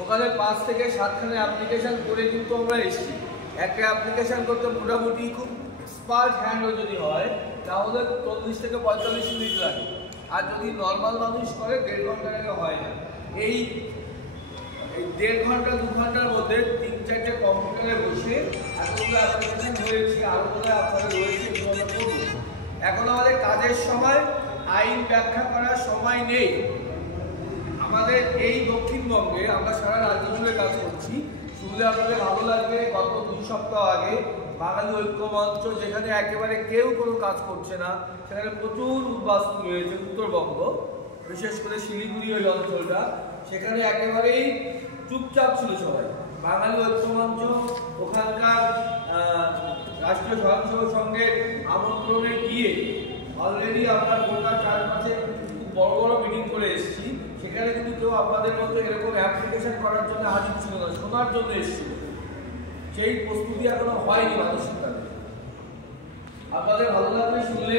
ওখানে 5 থেকে 7খানে অ্যাপ্লিকেশন করে কিন্তু আমরা এসেছি। একটা অ্যাপ্লিকেশন করতে মোটামুটি খুব এক্সপার্ট হ্যান্ডও যদি হয় তাহলে 40 থেকে 45 মিনিট লাগে, আর যদি নর্মাল মানুষ করে 1.5 ঘন্টার আগে হয় না। এই 1.5 ঘন্টা 2 ঘন্টার মধ্যে 3-4টে কম্পিউটারে বসে এতগুলো অ্যাপ্লিকেশন হয়েছে, আরও বোধহয় আপনাদের রয়েছে। এখন আমাদের কাজের সময়, আইন ব্যাখ্যা করার সময় নেই। আমাদের এই দক্ষিণবঙ্গে আমরা সারা রাজ্য জুড়ে কাজ করছি। শুনলে আপনাদের ভালো লাগবে, গত 2 সপ্তাহ আগে বাঙালি ঐক্য মঞ্চ, যেখানে একেবারে কেউ কোনো কাজ করছে না, সেখানে প্রচুর উদ্বাস্তু রয়েছে উত্তরবঙ্গ, বিশেষ করে শিলিগুড়ি ওই অঞ্চলটা, সেখানে একেবারেই চুপচাপ ছিল সবাই। বাঙালি ঐক্য মঞ্চ ওখানকার রাষ্ট্রীয় স্বয়ংসেবক সংঘের আমন্ত্রণে গিয়ে অলরেডি আমরা কলকাতার চারপাশে খুব বড় বড় মিটিং করে এসেছি। সেখানে কিন্তু কেউ আপনাদের মধ্যে এরকম অ্যাপ্লিকেশন করার জন্য হাজির ছিল না, শোনার জন্য এসেছিল। সেই প্রস্তুতি এখনো হয়নি মানসিকভাবে। আপনাদের ভালো লাগবে শুনলে।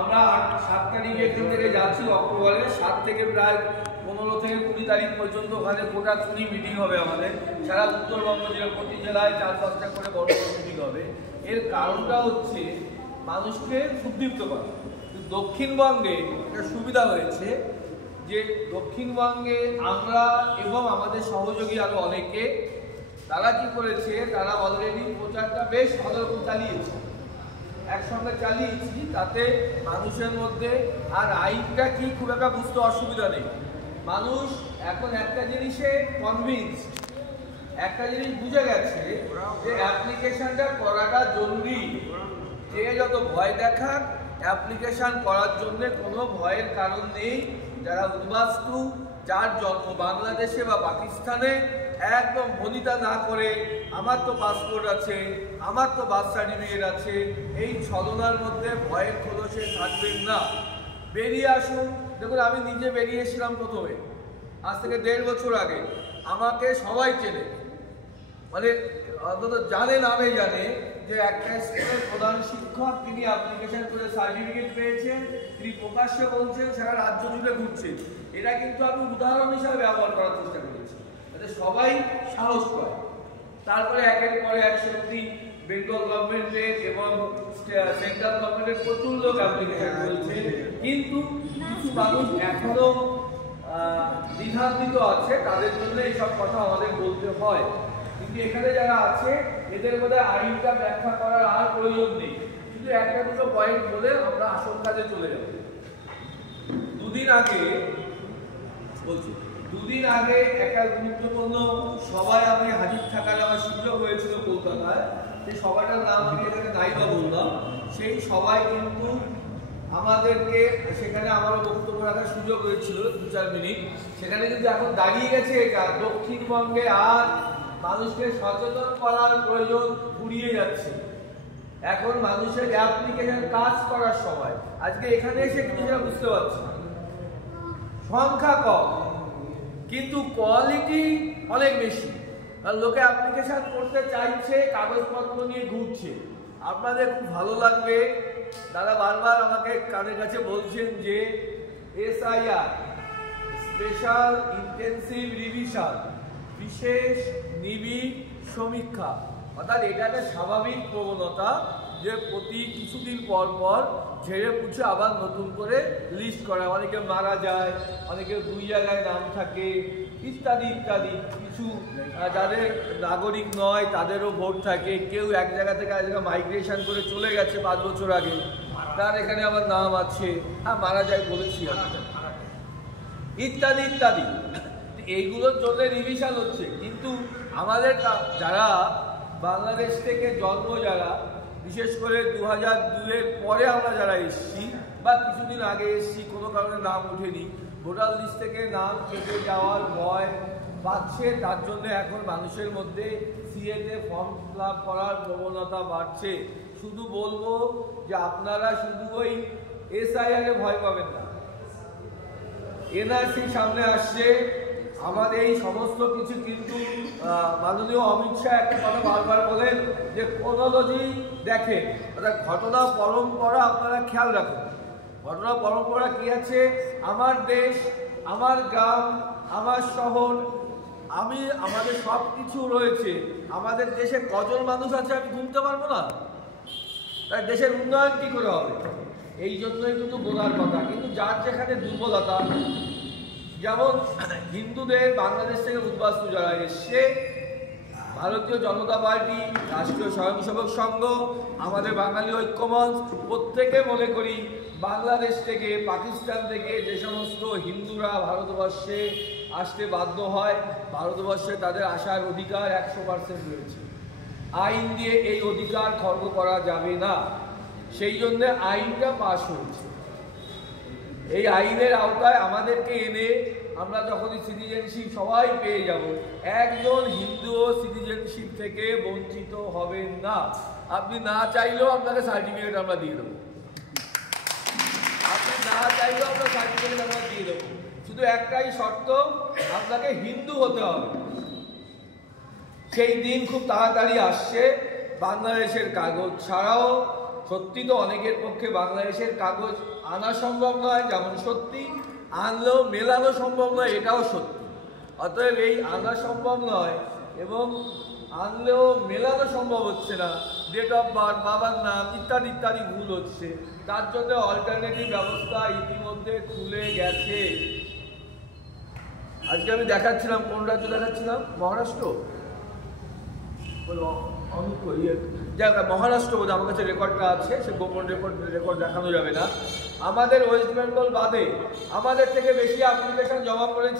আমরা 7 তারিখে এখান থেকে যাচ্ছি অক্টোবরের 7 থেকে প্রায় 15 থেকে 20 তারিখ পর্যন্ত ওখানে গোটা 3 মিটিং হবে আমাদের। সারা উত্তরবঙ্গ জেলার প্রতি জেলায় 4-5টা করে বড় মিটিং হবে। এর কারণটা হচ্ছে মানুষকে উদ্দীপ্ত করা। দক্ষিণবঙ্গে একটা সুবিধা হয়েছে যে দক্ষিণবঙ্গে আমরা এবং আমাদের সহযোগী আরো অনেকে, তারা কি করেছে, তারা অলরেডি প্রচারটা বেশ ভালো চালিয়েছে, একসঙ্গে চালিয়েছি। তাতে মানুষের মধ্যে আর আইনটা কি খুব একটা বুঝতে অসুবিধা নেই। মানুষ এখন একটা জিনিসে কনভিন্স, একটা জিনিস বুঝে গেছে যে অ্যাপ্লিকেশনটা করাটা জরুরি। যে যত ভয় দেখাক, অ্যাপ্লিকেশন করার জন্য কোনো ভয়ের কারণ নেই। যারা উদ্বাস্তু, যার জন্ম বাংলাদেশে বা পাকিস্তানে, একদম ভনিতা না করে আমার তো পাসপোর্ট আছে, আমার তো বার্থ সার্টিফিকেট আছে, এই ছলনার মধ্যে ভয়ের খোলসে থাকবেন না, বেরিয়ে আসুন। দেখুন, আমি নিজে বেরিয়েছিলাম প্রথমে, আজ থেকে 1.5 বছর আগে। আমাকে সবাই চেনে, মানে অন্তত জানে, নামে জানে যে একটা স্কুলের প্রধান শিক্ষক, তিনি অ্যাপ্লিকেশন করে সার্টিফিকেট পেয়েছেন, তিনি প্রকাশ্যে বলছেন, সারা রাজ্য জুড়ে ঘুরছেন। এটা কিন্তু আমি উদাহরণ হিসাবে ব্যবহার করার চেষ্টা করেছি, যাতে সবাই সাহস পায়। তারপরে একের পরে এক সত্যি বেঙ্গল গভর্নমেন্টের এবং সেন্ট্রাল গভর্নমেন্টের প্রচুর লোক অ্যাপ্লিকেশন করেছে, কিন্তু কিছু মানুষ এখনো দ্বিধান্বিত আছে, তাদের জন্য এইসব কথা আমাদের বলতে হয়। কিন্তু এখানে যারা আছে এদের মধ্যে আইনটা ব্যাখ্যা করার আর প্রয়োজন নেই, শুধু একটা দুটো পয়েন্ট বলে আমরা আসল কাজে চলে যাব। দুদিন আগে একটা গুরুত্বপূর্ণ সভায় আমি হাজির থাকার আমার সুযোগ হয়েছিল কলকাতায়। সেই সভাটার নাম আমি এখানে নাই বা বললাম। সেই সভায় কিন্তু আমাদেরকে, সেখানে আমারও বক্তব্য রাখার সুযোগ হয়েছিল 2-4 মিনিট। সেখানে কিন্তু এখন দাঁড়িয়ে গেছে এটা, দক্ষিণবঙ্গে আর মানুষকে সচেতন করার প্রয়োজন ফুরিয়ে যাচ্ছে। এখন মানুষের অ্যাপ্লিকেশন কাজ করার সময়, আজকে এখানে এসে কিন্তু সেটা বুঝতে পারছি, সংখ্যা কম কিন্তু কোয়ালিটি অনেক বেশি। আর লোকে অ্যাপ্লিকেশন করতে চাইছে, কাগজপত্র নিয়ে ঘুরছে। আপনাদের খুব ভালো লাগবে, দাদা বারবার আমাকে কানের কাছে বলছেন যে SIR, স্পেশাল ইন্টেন্সিভ রিভিশন, বিশেষ নিবিড় সমীক্ষা, অর্থাৎ এটা একটা স্বাভাবিক প্রবণতা যে প্রতি কিছুদিন পর পর ঝেড়ে পুছে আবার নতুন করে লিস্ট করা। অনেকে মারা যায়, অনেকে 2 জায়গায় নাম থাকে, ইত্যাদি ইত্যাদি। কিছু যাদের নাগরিক নয় তাদেরও ভোট থাকে, কেউ এক জায়গা থেকে এক জায়গায় মাইগ্রেশন করে চলে গেছে 5 বছর আগে, তার এখানে আবার নাম আছে, মারা যায় বলেছি, ইত্যাদি ইত্যাদি। এইগুলোর জন্য রিভিশন হচ্ছে। কিন্তু আমাদের যারা বাংলাদেশ থেকে জন্ম, যারা বিশেষ করে 2002-এর পরে আমরা যারা এসেছি বা কিছুদিন আগে এসেছি, কোনো কারণে নাম ওঠেনি, ভোটার লিস্ট থেকে নাম কেটে যাওয়ার ভয় বাড়ছে। তার জন্য এখন মানুষের মধ্যে সিএতে ফর্ম ফিল আপ করার প্রবণতা বাড়ছে। শুধু বলবো যে আপনারা শুধু ওই SIR-এ ভয় পাবেন না, NRC সামনে আসছে, আমাদের এই সমস্ত কিছু কিন্তু মাননীয় অমিত শাহ একটা কথা বারবার বলেন যে ক্রোনোলজি দেখেন, অর্থাৎ ঘটনা পরম্পরা আপনারা খেয়াল রাখুন। ঘটনা পরম্পরা কি আছে, আমার দেশ, আমার গ্রাম, আমার শহর, আমাদের সব কিছু রয়েছে, আমাদের দেশে কজন মানুষ আছে আমি গুনতে পারবো না, তাই দেশের উন্নয়ন কি করে হবে? এই জন্যই কিন্তু বলার কথা। কিন্তু যার যেখানে দুর্বলতা, যেমন হিন্দুদের বাংলাদেশ থেকে উদ্বাস্তু যারা এসছে, ভারতীয় জনতা পার্টি, রাষ্ট্রীয় স্বয়ংসেবক সংঘ, আমাদের বাঙালি ঐক্যমঞ্চ, প্রত্যেকে মনে করি বাংলাদেশ থেকে, পাকিস্তান থেকে যে সমস্ত হিন্দুরা ভারতবর্ষে আসতে বাধ্য হয়, ভারতবর্ষে তাদের আসার অধিকার 100% রয়েছে। আইন দিয়ে এই অধিকার খর্ব করা যাবে না, সেই জন্য আইনটা পাশ হয়েছে। এই আইনের আওতায় আমাদেরকে এনে আমরা যখনই সিটিজেনশিপ সবাই পেয়ে যাব, একজন হিন্দুও সিটিজেনশিপ থেকে বঞ্চিত হবেন না। আপনি না চাইলেও আপনাকে সার্টিফিকেট আমরা দিয়ে দেবো, আপনি না চাইলেও আমরা সার্টিফিকেট আমরা দিয়ে দেবো। শুধু একটাই শর্ত, আপনাকে হিন্দু হতে হবে। সেই দিন খুব তাড়াতাড়ি আসছে। বাংলাদেশের কাগজ ছাড়াও, সত্যি তো অনেকের পক্ষে বাংলাদেশের কাগজ আনা সম্ভব নয়, যেমন সত্যি, আনলেও মেলানো সম্ভব নয়, এটাও সত্যি। অতএব এই আনা সম্ভব নয় এবং আনলেও মেলানো সম্ভব হচ্ছে না, ডেট অফ বার্থ, বাবার নাম ইত্যাদি ইত্যাদি ভুল হচ্ছে। তার জন্য অল্টারনেটিভ ব্যবস্থা ইতিমধ্যে খুলে গেছে। আজকে আমি দেখাচ্ছিলাম, কোন রাজ্য দেখাচ্ছিলাম? মহারাষ্ট্র, মহারাষ্ট্র বোধ, আমার কাছে রেকর্ডটা আছে, সে গোপন রেকর্ড দেখানো যাবে না। আমাদের ওয়েস্ট বেঙ্গল বাদে আমাদের থেকে বেশি অ্যাপ্লিকেশন জমা করেছে